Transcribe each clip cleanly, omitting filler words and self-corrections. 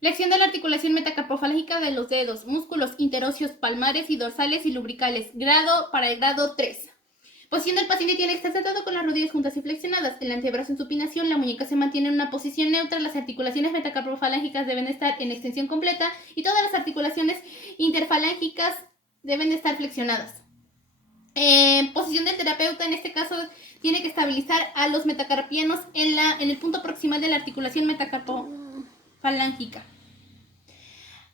Flexión de la articulación metacarpofálica de los dedos, músculos interóseos palmares y dorsales y lubricales. Para el grado 3. Posición del paciente tiene que estar sentado con las rodillas juntas y flexionadas. El antebrazo en supinación, la muñeca se mantiene en una posición neutra, las articulaciones metacarpofalángicas deben estar en extensión completa y todas las articulaciones interfalángicas deben estar flexionadas. Posición del terapeuta, en este caso, tiene que estabilizar a los metacarpianos en el punto proximal de la articulación metacarpofalángica.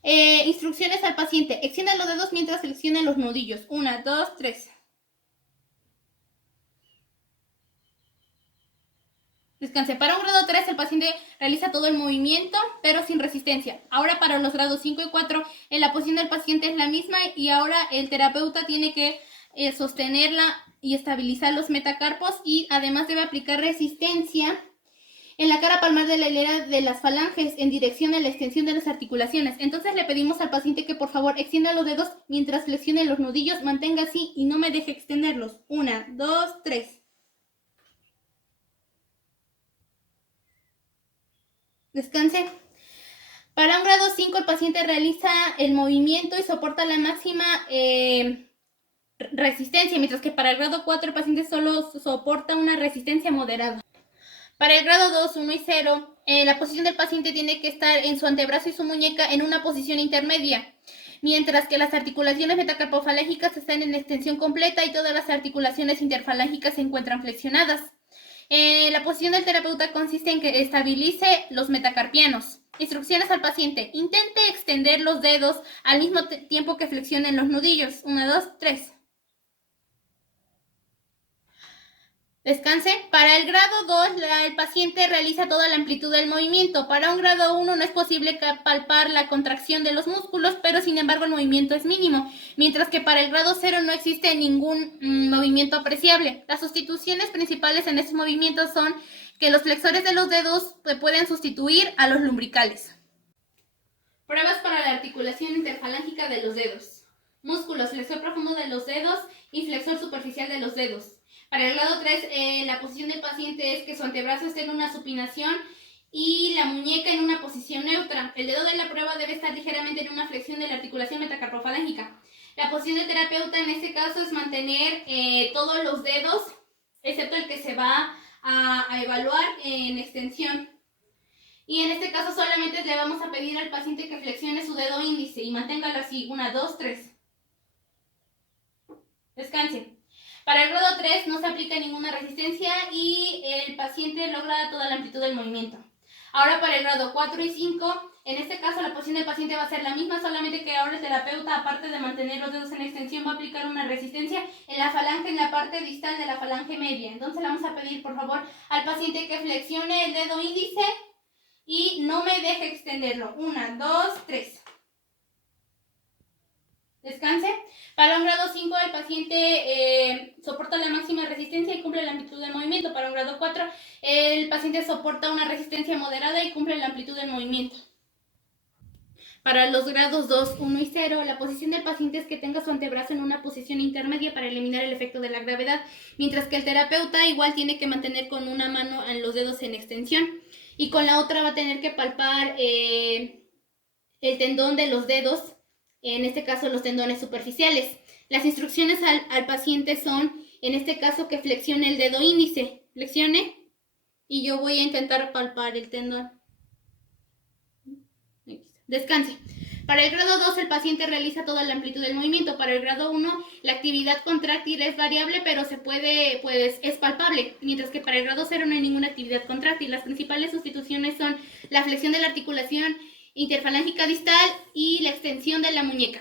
Instrucciones al paciente. Extienda los dedos mientras flexiona los nudillos. 1, 2, 3. Descanse. Para un grado 3 el paciente realiza todo el movimiento, pero sin resistencia. Ahora para los grados 5 y 4, la posición del paciente es la misma y ahora el terapeuta tiene que sostenerla y estabilizar los metacarpos y además debe aplicar resistencia en la cara palmar de la hilera de las falanges en dirección a la extensión de las articulaciones. Entonces le pedimos al paciente que por favor extienda los dedos mientras flexione los nudillos, mantenga así y no me deje extenderlos. 1, 2, 3. Descanse. Para un grado 5 el paciente realiza el movimiento y soporta la máxima resistencia, mientras que para el grado 4 el paciente solo soporta una resistencia moderada. Para el grado 2, 1 y 0, la posición del paciente tiene que estar en su antebrazo y su muñeca en una posición intermedia, mientras que las articulaciones metacarpofalángicas están en extensión completa y todas las articulaciones interfalángicas se encuentran flexionadas. La posición del terapeuta consiste en que estabilice los metacarpianos. Instrucciones al paciente. Intente extender los dedos al mismo tiempo que flexionen los nudillos. 1, 2, 3. Descanse. Para el grado 2, el paciente realiza toda la amplitud del movimiento. Para un grado 1 no es posible palpar la contracción de los músculos, pero sin embargo el movimiento es mínimo, mientras que para el grado 0 no existe ningún movimiento apreciable. Las sustituciones principales en estos movimientos son que los flexores de los dedos pueden sustituir a los lumbricales. Pruebas para la articulación interfalángica de los dedos. Músculos, flexor profundo de los dedos y flexor superficial de los dedos. Para el grado 3, la posición del paciente es que su antebrazo esté en una supinación y la muñeca en una posición neutra. El dedo de la prueba debe estar ligeramente en una flexión de la articulación metacarpofalángica. La posición del terapeuta en este caso es mantener todos los dedos, excepto el que se va a evaluar en extensión. Y en este caso solamente le vamos a pedir al paciente que flexione su dedo índice y manténgalo así. 1, 2, 3. Descanse. Para el grado 3 no se aplica ninguna resistencia y el paciente logra toda la amplitud del movimiento. Ahora para el grado 4 y 5, en este caso la posición del paciente va a ser la misma, solamente que ahora el terapeuta, aparte de mantener los dedos en extensión, va a aplicar una resistencia en la falange, en la parte distal de la falange media. Entonces le vamos a pedir por favor al paciente que flexione el dedo índice y no me deje extenderlo. 1, 2, 3. Descanse. Para un grado 5 el paciente soporta la máxima resistencia y cumple la amplitud del movimiento. Para un grado 4 el paciente soporta una resistencia moderada y cumple la amplitud del movimiento. Para los grados 2, 1 y 0, la posición del paciente es que tenga su antebrazo en una posición intermedia para eliminar el efecto de la gravedad, mientras que el terapeuta igual tiene que mantener con una mano en los dedos en extensión y con la otra va a tener que palpar el tendón de los dedos, en este caso los tendones superficiales. Las instrucciones al paciente son, en este caso, que flexione el dedo índice. Flexione y yo voy a intentar palpar el tendón. Descanse. Para el grado 2 el paciente realiza toda la amplitud del movimiento. Para el grado 1 la actividad contráctil es variable, pero es palpable, mientras que para el grado 0 no hay ninguna actividad contráctil. Las principales sustituciones son la flexión de la articulación interfalángica distal y la extensión de la muñeca.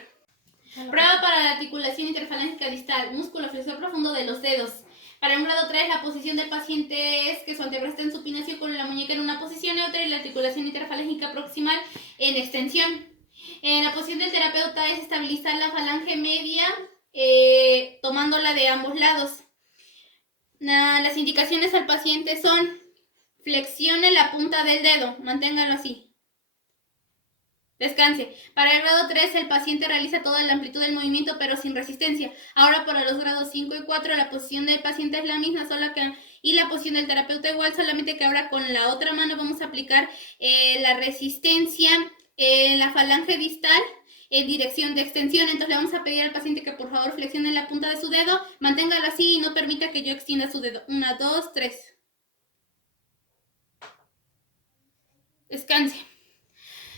Prueba para la articulación interfalángica distal, músculo flexor profundo de los dedos. Para un grado 3, la posición del paciente es que su antebrazo está en supinación con la muñeca en una posición neutra y la articulación interfalángica proximal en extensión. La posición del terapeuta es estabilizar la falange media tomándola de ambos lados. Las indicaciones al paciente son: flexione la punta del dedo, manténgalo así. Descanse. Para el grado 3 el paciente realiza toda la amplitud del movimiento pero sin resistencia. Ahora para los grados 5 y 4 la posición del paciente es la misma, y la posición del terapeuta igual, solamente que ahora con la otra mano vamos a aplicar la resistencia en la falange distal en dirección de extensión. Entonces le vamos a pedir al paciente que por favor flexione la punta de su dedo, manténgala así y no permita que yo extienda su dedo. 1, 2, 3. Descanse.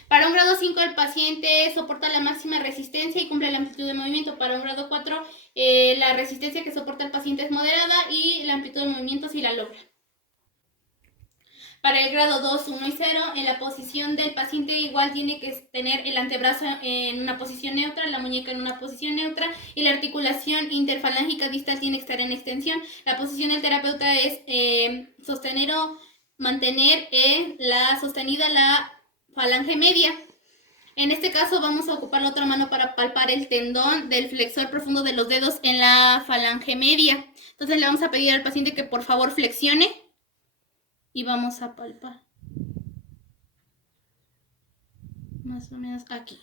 Para un grado 5 el paciente soporta la máxima resistencia y cumple la amplitud de movimiento. Para un grado 4 la resistencia que soporta el paciente es moderada y la amplitud de movimiento sí la logra. Para el grado 2, 1 y 0, en la posición del paciente igual tiene que tener el antebrazo en una posición neutra, la muñeca en una posición neutra y la articulación interfalángica distal tiene que estar en extensión. La posición del terapeuta es sostener o mantener la sostenida la falange media. En este caso vamos a ocupar la otra mano para palpar el tendón del flexor profundo de los dedos en la falange media. Entonces le vamos a pedir al paciente que por favor flexione y vamos a palpar. Más o menos aquí.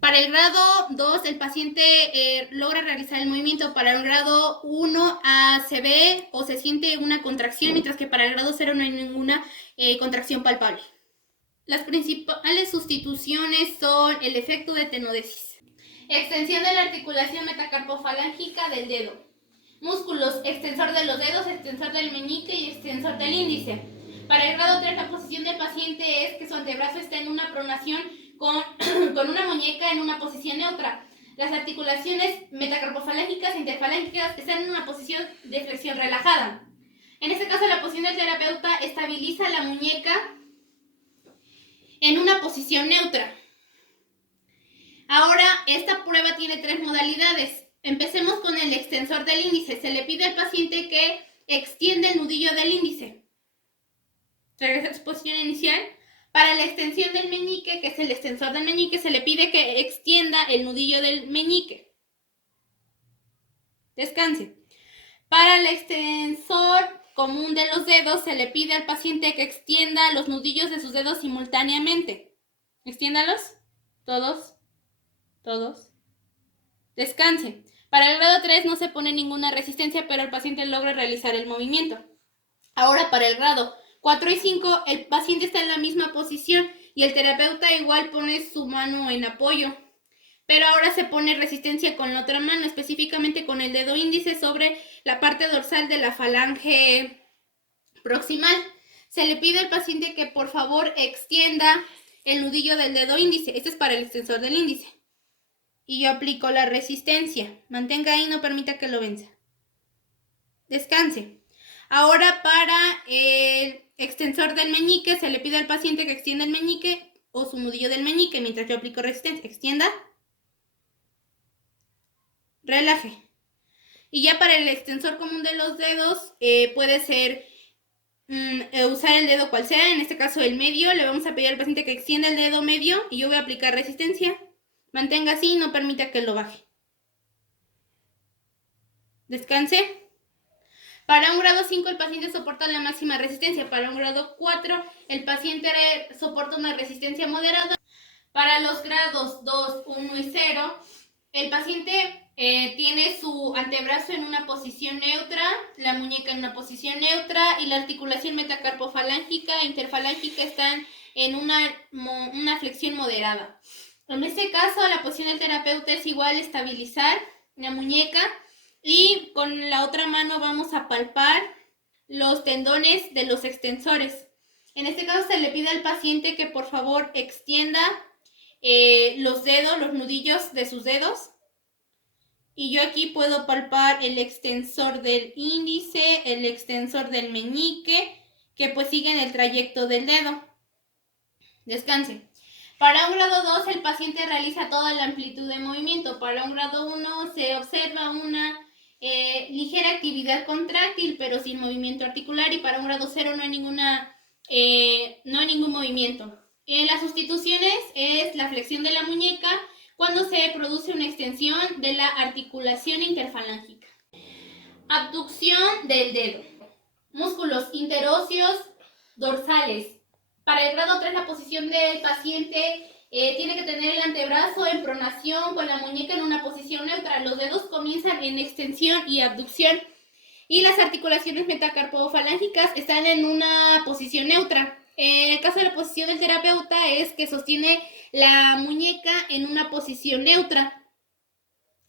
Para el grado 2 el paciente logra realizar el movimiento. Para el grado 1 se ve o se siente una contracción, mientras que para el grado 0 no hay ninguna contracción palpable. Las principales sustituciones son el efecto de tenodesis. Extensión de la articulación metacarpofalángica del dedo. Músculos, extensor de los dedos, extensor del meñique y extensor del índice. Para el grado 3 la posición del paciente es que su antebrazo está en una pronación con una muñeca en una posición neutra. Las articulaciones metacarpofalángicas e interfalángicas están en una posición de flexión relajada. En este caso la posición del terapeuta estabiliza la muñeca en una posición neutra. Ahora, esta prueba tiene 3 modalidades. Empecemos con el extensor del índice. Se le pide al paciente que extienda el nudillo del índice. Regresa a su posición inicial. Para la extensión del meñique, que es el extensor del meñique, se le pide que extienda el nudillo del meñique. Descanse. Para el extensor común de los dedos, se le pide al paciente que extienda los nudillos de sus dedos simultáneamente. Extiéndalos. Todos. Descanse. Para el grado 3 no se pone ninguna resistencia, pero el paciente logra realizar el movimiento. Ahora para el grado 4 y 5, el paciente está en la misma posición y el terapeuta igual pone su mano en apoyo. Pero ahora se pone resistencia con la otra mano, específicamente con el dedo índice sobre la parte dorsal de la falange proximal. Se le pide al paciente que por favor extienda el nudillo del dedo índice. Este es para el extensor del índice. Y yo aplico la resistencia. Mantenga ahí, no permita que lo venza. Descanse. Ahora para el extensor del meñique, se le pide al paciente que extienda el meñique o su nudillo del meñique mientras yo aplico resistencia. Extienda. Relaje. Y ya para el extensor común de los dedos, puede ser usar el dedo cual sea, en este caso el medio. Le vamos a pedir al paciente que extienda el dedo medio y yo voy a aplicar resistencia. Mantenga así y no permita que lo baje. Descanse. Para un grado 5 el paciente soporta la máxima resistencia. Para un grado 4 el paciente soporta una resistencia moderada. Para los grados 2, 1 y 0, el paciente tiene su antebrazo en una posición neutra, la muñeca en una posición neutra y la articulación metacarpofalángica e interfalángica están en una flexión moderada. En este caso, la posición del terapeuta es igual estabilizar la muñeca y con la otra mano vamos a palpar los tendones de los extensores. En este caso se le pide al paciente que por favor extienda los dedos, los nudillos de sus dedos. Y yo aquí puedo palpar el extensor del índice, el extensor del meñique, que pues siguen el trayecto del dedo. Descanse. Para un grado 2 el paciente realiza toda la amplitud de movimiento. Para un grado 1 se observa una ligera actividad contráctil, pero sin movimiento articular. Y para un grado 0 no hay ningún movimiento. Las sustituciones es la flexión de la muñeca cuando se produce una extensión de la articulación interfalángica. Abducción del dedo. Músculos interóseos dorsales. Para el grado 3 la posición del paciente tiene que tener el antebrazo en pronación con la muñeca en una posición neutra. Los dedos comienzan en extensión y abducción y las articulaciones metacarpofalángicas están en una posición neutra. En el caso de la posición del terapeuta es que sostiene la muñeca en una posición neutra.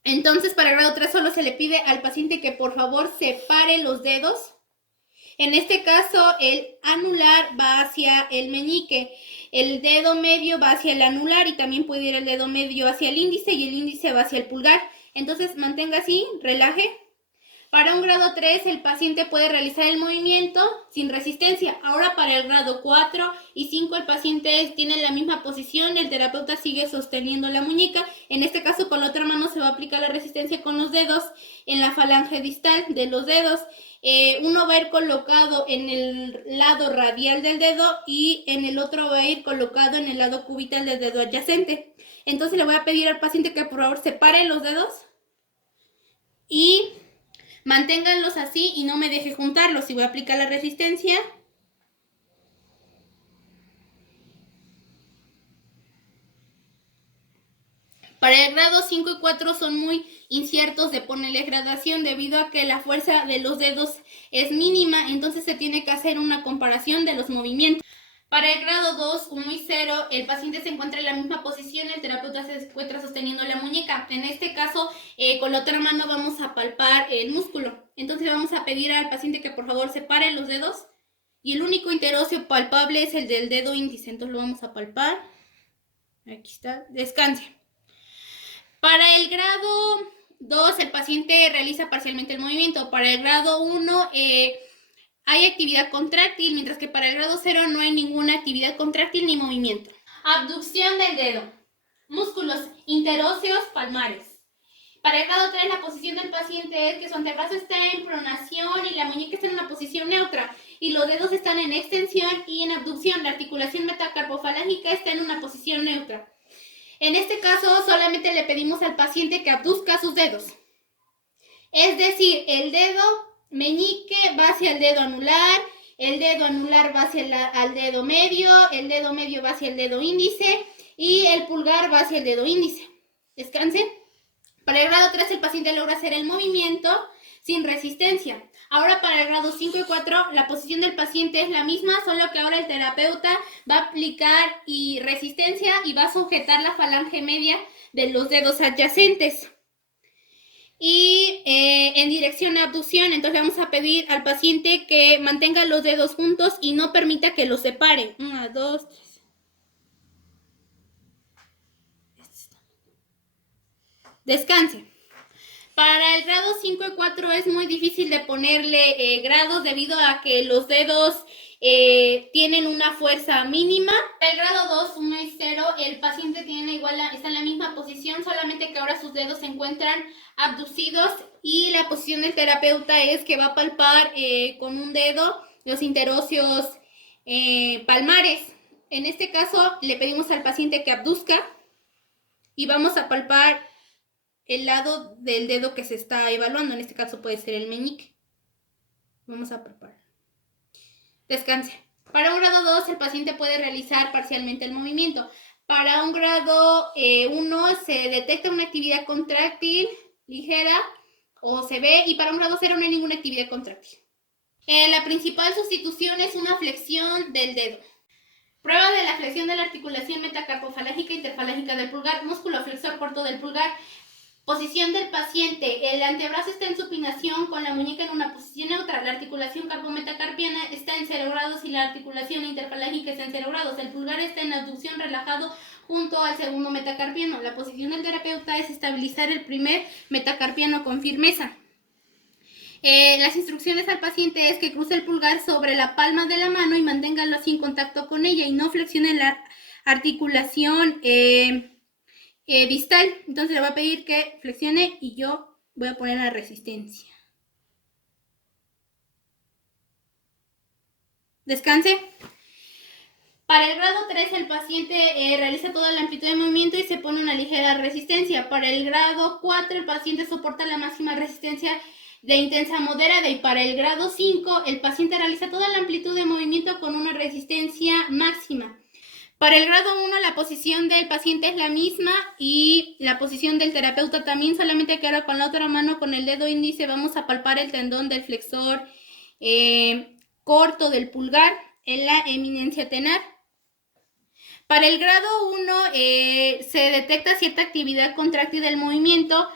Entonces, para el grado 3 solo se le pide al paciente que por favor separe los dedos. En este caso, el anular va hacia el meñique, el dedo medio va hacia el anular y también puede ir el dedo medio hacia el índice y el índice va hacia el pulgar. Entonces, mantenga así, relaje. Para un grado 3, el paciente puede realizar el movimiento sin resistencia. Ahora para el grado 4 y 5, el paciente tiene la misma posición, el terapeuta sigue sosteniendo la muñeca. En este caso, con la otra mano se va a aplicar la resistencia con los dedos en la falange distal de los dedos. Uno va a ir colocado en el lado radial del dedo y en el otro va a ir colocado en el lado cubital del dedo adyacente. Entonces le voy a pedir al paciente que por favor separe los dedos y manténganlos así y no me deje juntarlos. Y voy a aplicar la resistencia. Para el grado 5 y 4 son muy inciertos de ponerle graduación debido a que la fuerza de los dedos es mínima, entonces se tiene que hacer una comparación de los movimientos. Para el grado 2, 1 y 0, el paciente se encuentra en la misma posición, el terapeuta se encuentra sosteniendo la muñeca. En este caso, con la otra mano vamos a palpar el músculo. Entonces vamos a pedir al paciente que por favor separe los dedos. Y el único interóseo palpable es el del dedo índice. Entonces lo vamos a palpar. Aquí está. Descanse. Para el grado 2, el paciente realiza parcialmente el movimiento. Para el grado 1, hay actividad contráctil, mientras que para el grado 0 no hay ninguna actividad contráctil ni movimiento. Abducción del dedo. Músculos interóseos palmares. Para el grado 3, la posición del paciente es que su antebrazo está en pronación y la muñeca está en una posición neutra y los dedos están en extensión y en abducción. La articulación metacarpofalángica está en una posición neutra. En este caso, solamente le pedimos al paciente que abduzca sus dedos. Es decir, el dedo meñique va hacia el dedo anular, el dedo anular va hacia el dedo medio va hacia el dedo índice y el pulgar va hacia el dedo índice. Descansen. Para el grado 3, el paciente logra hacer el movimiento sin resistencia. Ahora para el grado 5 y 4, la posición del paciente es la misma, solo que ahora el terapeuta va a aplicar resistencia y va a sujetar la falange media de los dedos adyacentes. Y en dirección a abducción, entonces vamos a pedir al paciente que mantenga los dedos juntos y no permita que los separe. 1, 2, 3. Descanse. Para el grado 5 y 4 es muy difícil de ponerle grados debido a que los dedos tienen una fuerza mínima. Para el grado 2, 1 y 0, el paciente está en la misma posición, solamente que ahora sus dedos se encuentran abducidos y la posición del terapeuta es que va a palpar con un dedo los interóseos palmares. En este caso le pedimos al paciente que abduzca y vamos a palpar el lado del dedo que se está evaluando. En este caso puede ser el meñique. Vamos a palpar. Descanse. Para un grado 2 el paciente puede realizar parcialmente el movimiento. Para un grado 1 se detecta una actividad contráctil ligera o se ve, y para un grado 0 no hay ninguna actividad contráctil. La principal sustitución es una flexión del dedo. Prueba de la flexión de la articulación metacarpofalángica e interfalángica del pulgar, músculo flexor corto del pulgar. Posición del paciente. El antebrazo está en supinación con la muñeca en una posición neutra. La articulación carpometacarpiana está en 0 grados y la articulación interfalángica está en 0 grados. El pulgar está en abducción relajado junto al segundo metacarpiano. La posición del terapeuta es estabilizar el primer metacarpiano con firmeza. Las instrucciones al paciente es que cruce el pulgar sobre la palma de la mano y manténgalo así en contacto con ella y no flexione la articulación distal. Entonces le voy a pedir que flexione y yo voy a poner la resistencia. Descanse. Para el grado 3 el paciente realiza toda la amplitud de movimiento y se pone una ligera resistencia. Para el grado 4 el paciente soporta la máxima resistencia de intensa moderada, y para el grado 5 el paciente realiza toda la amplitud de movimiento con una resistencia máxima. Para el grado 1 la posición del paciente es la misma y la posición del terapeuta también, solamente que ahora con la otra mano, con el dedo índice, vamos a palpar el tendón del flexor corto del pulgar. en la eminencia tenar. Para el grado 1 se detecta cierta actividad contráctil del movimiento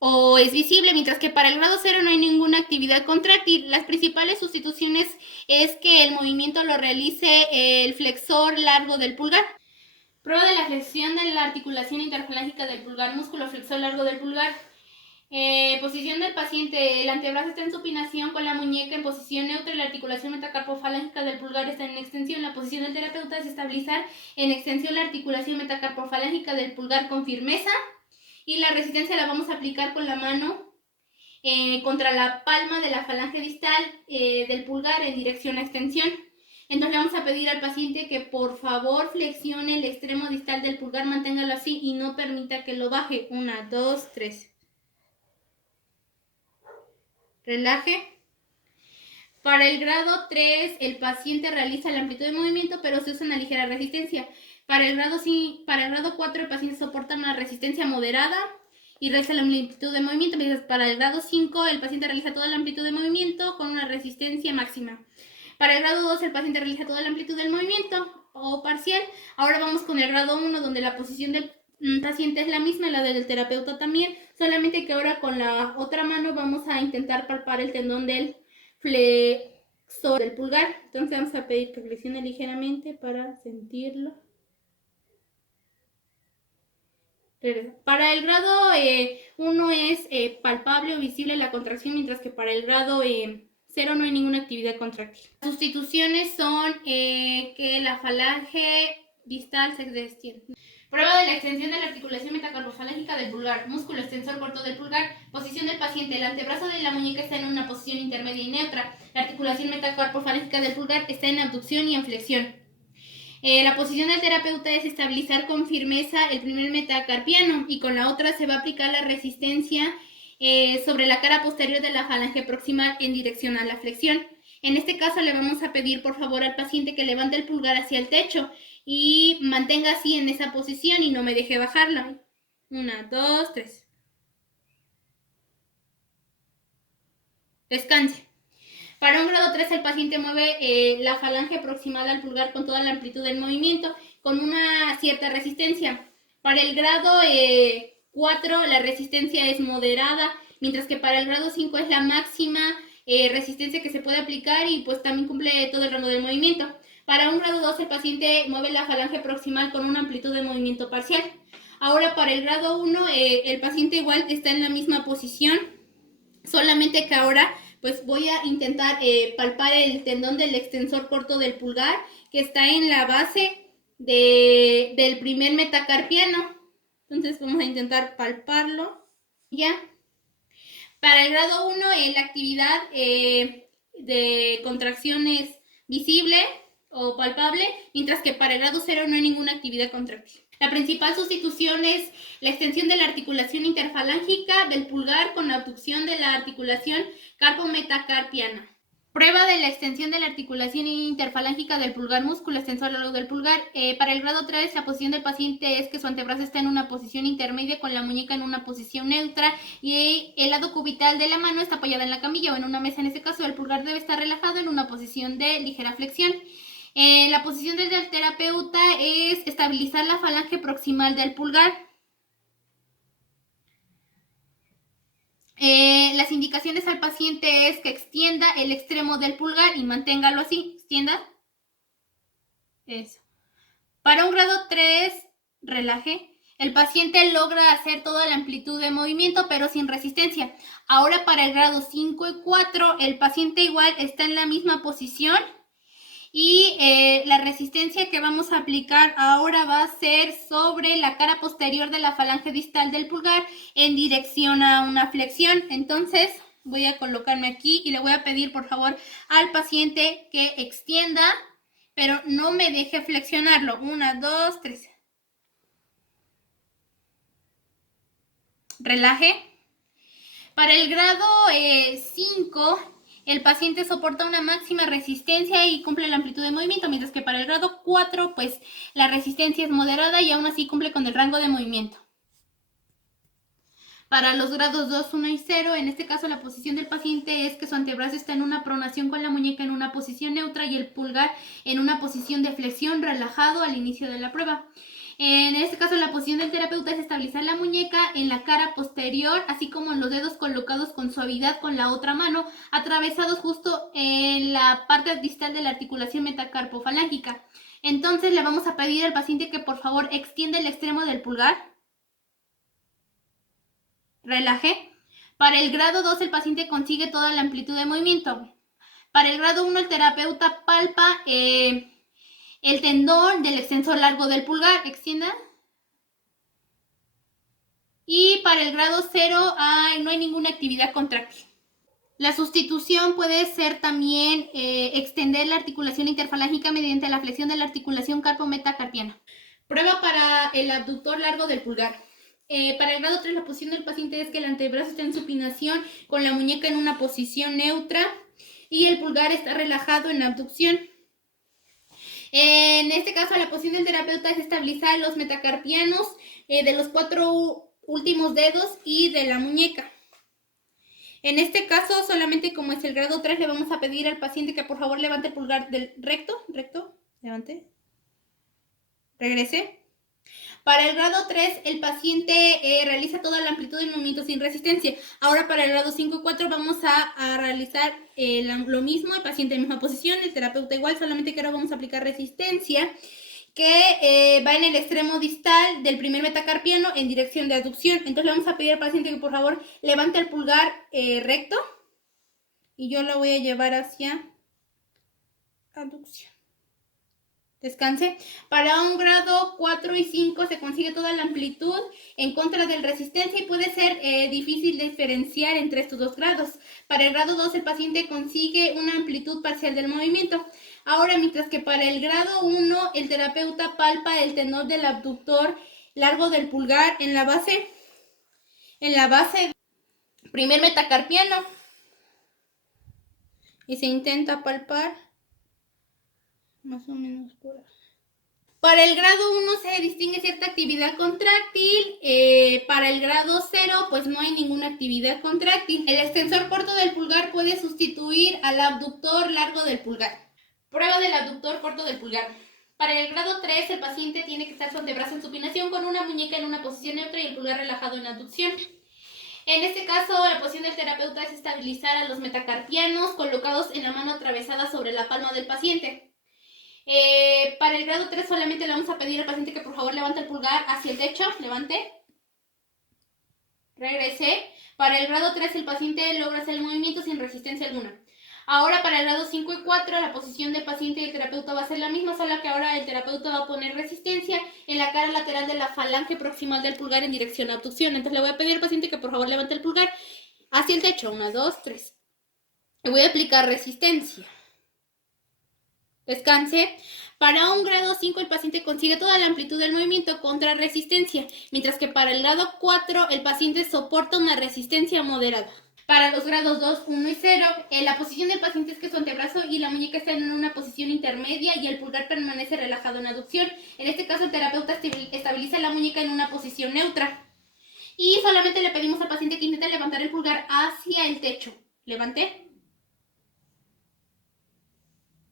o es visible, mientras que para el grado 0 no hay ninguna actividad contráctil. Las principales sustituciones es que el movimiento lo realice el flexor largo del pulgar. Prueba de la flexión de la articulación interfalángica del pulgar, músculo flexor largo del pulgar. Posición del paciente, el antebrazo está en supinación con la muñeca en posición neutra y la articulación metacarpofalángica del pulgar está en extensión. La posición del terapeuta es estabilizar en extensión la articulación metacarpofalángica del pulgar con firmeza y la resistencia la vamos a aplicar con la mano contra la palma de la falange distal del pulgar en dirección a extensión. Entonces le vamos a pedir al paciente que por favor flexione el extremo distal del pulgar, manténgalo así y no permita que lo baje. 1, 2, 3. Relaje. Para el grado 3, el paciente realiza la amplitud de movimiento, pero se usa una ligera resistencia. Para el grado 4, el paciente soporta una resistencia moderada y realiza la amplitud de movimiento, mientras para el grado 5, el paciente realiza toda la amplitud de movimiento con una resistencia máxima. Para el grado 2, el paciente realiza toda la amplitud del movimiento o parcial. Ahora vamos con el grado 1, donde la posición del paciente es la misma, la del terapeuta también, solamente que ahora con la otra mano vamos a intentar palpar el tendón del flexor del pulgar. Entonces vamos a pedir que flexione ligeramente para sentirlo. Para el grado 1 es palpable o visible la contracción, mientras que para el grado 0 no hay ninguna actividad contráctil. Las sustituciones son que la falange distal se extiende. Prueba de la extensión de la articulación metacarpofalángica del pulgar, músculo extensor corto del pulgar, posición del paciente, el antebrazo de la muñeca está en una posición intermedia y neutra, la articulación metacarpofalángica del pulgar está en abducción y en flexión. La posición del terapeuta es estabilizar con firmeza el primer metacarpiano y con la otra se va a aplicar la resistencia sobre la cara posterior de la falange proximal en dirección a la flexión. En este caso le vamos a pedir por favor al paciente que levante el pulgar hacia el techo y mantenga así en esa posición y no me deje bajarlo. 1, 2, 3. Descanse. Para un grado 3 el paciente mueve la falange proximal al pulgar con toda la amplitud del movimiento con una cierta resistencia. Para el grado 4 la resistencia es moderada, mientras que para el grado 5 es la máxima resistencia que se puede aplicar y pues también cumple todo el rango del movimiento. Para un grado 2 el paciente mueve la falange proximal con una amplitud de movimiento parcial. Ahora para el grado 1 el paciente igual está en la misma posición, solamente que ahora pues voy a intentar palpar el tendón del extensor corto del pulgar que está en la base del primer metacarpiano. Entonces vamos a intentar palparlo. Ya. Para el grado 1 la actividad de contracción es visible o palpable, mientras que para el grado 0 no hay ninguna actividad contráctil. La principal sustitución es la extensión de la articulación interfalángica del pulgar con la abducción de la articulación carpometacarpiana. Prueba de la extensión de la articulación interfalángica del pulgar, músculo extensor largo del pulgar. Para el grado 3, la posición del paciente es que su antebrazo está en una posición intermedia con la muñeca en una posición neutra y el lado cubital de la mano está apoyada en la camilla o en una mesa. En este caso, el pulgar debe estar relajado en una posición de ligera flexión. La posición del terapeuta es estabilizar la falange proximal del pulgar. Las indicaciones al paciente es que extienda el extremo del pulgar y manténgalo así. Extienda. Eso. Para un grado 3, relaje. El paciente logra hacer toda la amplitud de movimiento, pero sin resistencia. Ahora para el grado 5 y 4, el paciente igual está en la misma posición. Y la resistencia que vamos a aplicar ahora va a ser sobre la cara posterior de la falange distal del pulgar en dirección a una flexión. Entonces voy a colocarme aquí y le voy a pedir por favor al paciente que extienda, pero no me deje flexionarlo. 1, 2, 3. Relaje. Para el grado 5... el paciente soporta una máxima resistencia y cumple la amplitud de movimiento, mientras que para el grado 4, pues la resistencia es moderada y aún así cumple con el rango de movimiento. Para los grados 2, 1 y 0, en este caso la posición del paciente es que su antebrazo está en una pronación con la muñeca en una posición neutra y el pulgar en una posición de flexión relajado al inicio de la prueba. En este caso la posición del terapeuta es estabilizar la muñeca en la cara posterior, así como en los dedos colocados con suavidad con la otra mano, atravesados justo en la parte distal de la articulación metacarpofalángica. Entonces le vamos a pedir al paciente que por favor extienda el extremo del pulgar. Relaje. Para el grado 2 el paciente consigue toda la amplitud de movimiento. Para el grado 1 el terapeuta palpa el tendón del extensor largo del pulgar. Extienda. Y para el grado 0 no hay ninguna actividad contráctil. La sustitución puede ser también extender la articulación interfalángica mediante la flexión de la articulación carpo-metacarpiana. Prueba para el abductor largo del pulgar. Para el grado 3 la posición del paciente es que el antebrazo está en supinación con la muñeca en una posición neutra y el pulgar está relajado en la abducción. En este caso la posición del terapeuta es estabilizar los metacarpianos de los 4 últimos dedos y de la muñeca. En este caso, solamente como es el grado 3, le vamos a pedir al paciente que por favor levante el pulgar del recto, levante, regrese. Para el grado 3, el paciente realiza toda la amplitud del movimiento sin resistencia. Ahora para el grado 5 y 4 vamos a realizar lo mismo, el paciente en misma posición, el terapeuta igual, solamente que ahora vamos a aplicar resistencia, que va en el extremo distal del primer metacarpiano en dirección de abducción. Entonces le vamos a pedir al paciente que por favor levante el pulgar recto y yo lo voy a llevar hacia abducción. Descanse. Para un grado 4 y 5 se consigue toda la amplitud en contra del resistencia y puede ser difícil diferenciar entre estos dos grados. Para el grado 2 el paciente consigue una amplitud parcial del movimiento. Ahora, mientras que para el grado 1 el terapeuta palpa el tendón del abductor largo del pulgar en la base primer metacarpiano y se intenta palpar más o menos por ahí. Para el grado 1 se distingue cierta actividad contráctil, para el grado 0 pues no hay ninguna actividad contráctil. El extensor corto del pulgar puede sustituir al abductor largo del pulgar. Prueba del abductor corto del pulgar. Para el grado 3 el paciente tiene que estar su antebrazo en supinación con una muñeca en una posición neutra y el pulgar relajado en abducción. En este caso, la posición del terapeuta es estabilizar a los metacarpianos colocados en la mano atravesada sobre la palma del paciente. Para el grado 3 solamente le vamos a pedir al paciente que por favor levante el pulgar hacia el techo, levante, regrese. Para el grado 3 el paciente logra hacer el movimiento sin resistencia alguna. Ahora para el grado 5 y 4 la posición del paciente y el terapeuta va a ser la misma, solo que ahora el terapeuta va a poner resistencia en la cara lateral de la falange proximal del pulgar en dirección a abducción. Entonces le voy a pedir al paciente que por favor levante el pulgar hacia el techo, 1, 2, 3. Le voy a aplicar resistencia. Descanse. Para un grado 5 el paciente consigue toda la amplitud del movimiento contra resistencia, mientras que para el grado 4 el paciente soporta una resistencia moderada. Para los grados 2, 1 y 0, la posición del paciente es que su antebrazo y la muñeca están en una posición intermedia y el pulgar permanece relajado en abducción. En este caso el terapeuta estabiliza la muñeca en una posición neutra. Y solamente le pedimos al paciente que intente levantar el pulgar hacia el techo. Levante.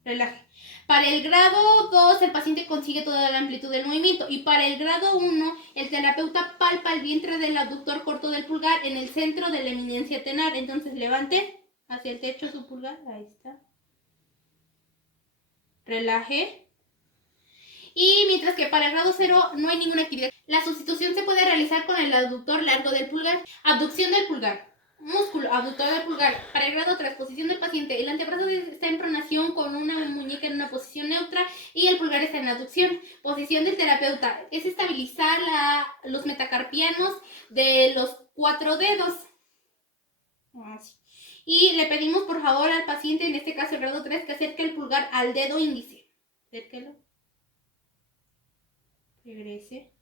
Relaje. Para el grado 2 el paciente consigue toda la amplitud del movimiento y para el grado 1 el terapeuta palpa el vientre del abductor corto del pulgar en el centro de la eminencia tenar. Entonces levante hacia el techo su pulgar, ahí está. Relaje. Y mientras que para el grado 0 no hay ninguna actividad. La sustitución se puede realizar con el abductor largo del pulgar. Abducción del pulgar. Músculo, abductor del pulgar. Para el grado 3, posición del paciente. El antebrazo está en pronación con una muñeca en una posición neutra y el pulgar está en abducción. Posición del terapeuta es estabilizar los metacarpianos de los 4 dedos. Así. Y le pedimos por favor al paciente, en este caso el grado 3, que acerque el pulgar al dedo índice. Acérquelo. Regrese.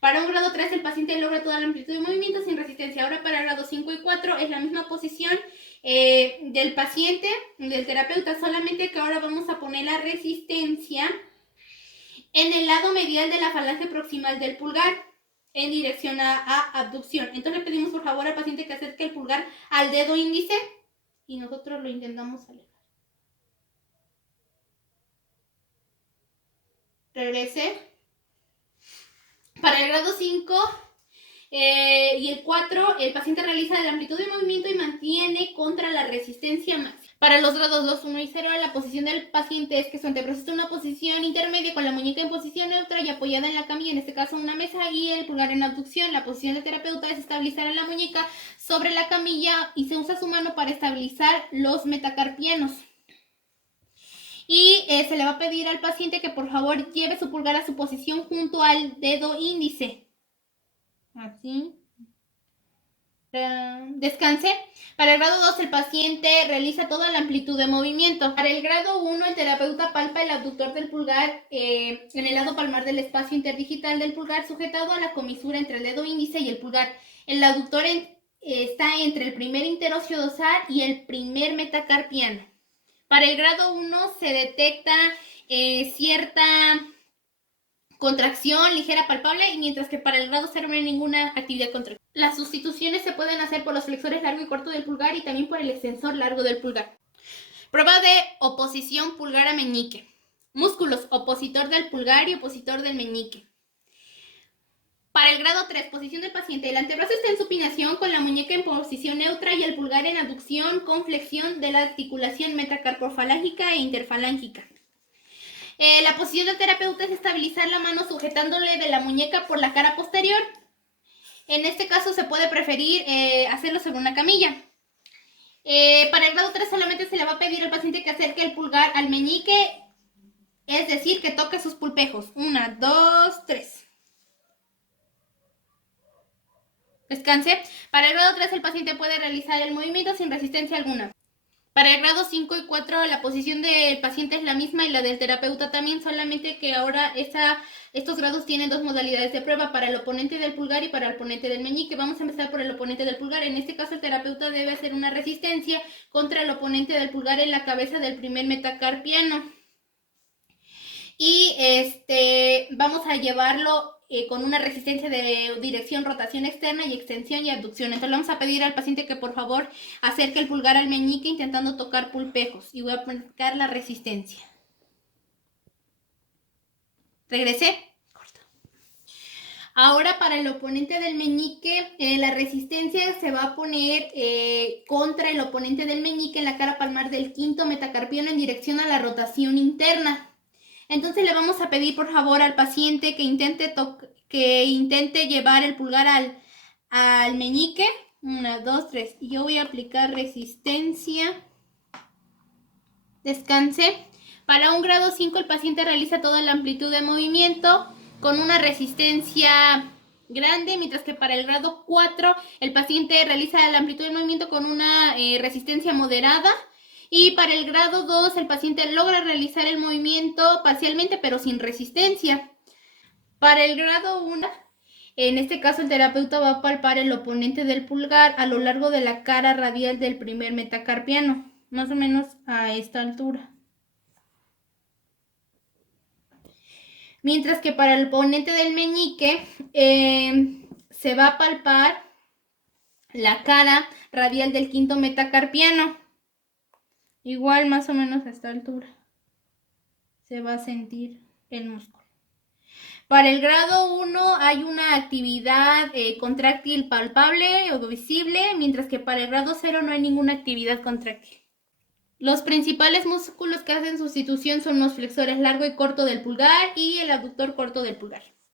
Para un grado 3 el paciente logra toda la amplitud de movimiento sin resistencia. Ahora para el grado 5 y 4 es la misma posición del paciente, del terapeuta, solamente que ahora vamos a poner la resistencia en el lado medial de la falange proximal del pulgar. en dirección a abducción. Entonces le pedimos por favor al paciente que acerque el pulgar al dedo índice y nosotros lo intentamos alejar. Regrese. Para el grado 5 y el 4, el paciente realiza la amplitud de movimiento y mantiene contra la resistencia máxima. Para los grados 2, 1 y 0, la posición del paciente es que su antebrazo está en una posición intermedia con la muñeca en posición neutra y apoyada en la camilla, en este caso una mesa, y el pulgar en abducción. La posición del terapeuta es estabilizar a la muñeca sobre la camilla y se usa su mano para estabilizar los metacarpianos. Y se le va a pedir al paciente que por favor lleve su pulgar a su posición junto al dedo índice. Así. Descanse. Para el grado 2, el paciente realiza toda la amplitud de movimiento. Para el grado 1, el terapeuta palpa el abductor del pulgar en el lado palmar del espacio interdigital del pulgar, sujetado a la comisura entre el dedo índice y el pulgar. El abductor está entre el primer interosseo dorsal y el primer metacarpiano. Para el grado 1 se detecta cierta contracción ligera palpable, y mientras que para el grado 0 no hay ninguna actividad contractiva. Las sustituciones se pueden hacer por los flexores largo y corto del pulgar y también por el extensor largo del pulgar. Prueba de oposición pulgar a meñique. Músculos: opositor del pulgar y opositor del meñique. Para el grado 3, posición del paciente. El antebrazo está en supinación con la muñeca en posición neutra y el pulgar en abducción con flexión de la articulación metacarpofalángica e interfalángica. La posición del terapeuta es estabilizar la mano sujetándole de la muñeca por la cara posterior. En este caso se puede preferir hacerlo sobre una camilla. Para el grado 3 solamente se le va a pedir al paciente que acerque el pulgar al meñique, es decir, que toque sus pulpejos. 1, 2, 3. Descanse. Para el grado 3 el paciente puede realizar el movimiento sin resistencia alguna. Para el grado 5 y 4 la posición del paciente es la misma y la del terapeuta también, solamente que ahora estos grados tienen dos modalidades de prueba, para el oponente del pulgar y para el oponente del meñique. Vamos a empezar por el oponente del pulgar. En este caso el terapeuta debe hacer una resistencia contra el oponente del pulgar en la cabeza del primer metacarpiano. Y vamos a llevarlo con una resistencia de dirección, rotación externa y extensión y abducción. Entonces le vamos a pedir al paciente que por favor acerque el pulgar al meñique intentando tocar pulpejos, y voy a aplicar la resistencia. Regresé. Ahora para el oponente del meñique, la resistencia se va a poner contra el oponente del meñique en la cara palmar del quinto metacarpiano en dirección a la rotación interna. Entonces le vamos a pedir por favor al paciente que intente llevar el pulgar al meñique. 1, 2, 3. Y yo voy a aplicar resistencia. Descanse. Para un grado 5 el paciente realiza toda la amplitud de movimiento con una resistencia grande, mientras que para el grado 4 el paciente realiza la amplitud de movimiento con una resistencia moderada. Y para el grado 2 el paciente logra realizar el movimiento parcialmente pero sin resistencia. Para el grado 1, en este caso el terapeuta va a palpar el oponente del pulgar a lo largo de la cara radial del primer metacarpiano, más o menos a esta altura. Mientras que para el oponente del meñique se va a palpar la cara radial del quinto metacarpiano. Igual más o menos a esta altura se va a sentir el músculo. Para el grado 1 hay una actividad contráctil palpable o visible, mientras que para el grado 0 no hay ninguna actividad contráctil. Los principales músculos que hacen sustitución son los flexores largo y corto del pulgar y el abductor corto del pulgar.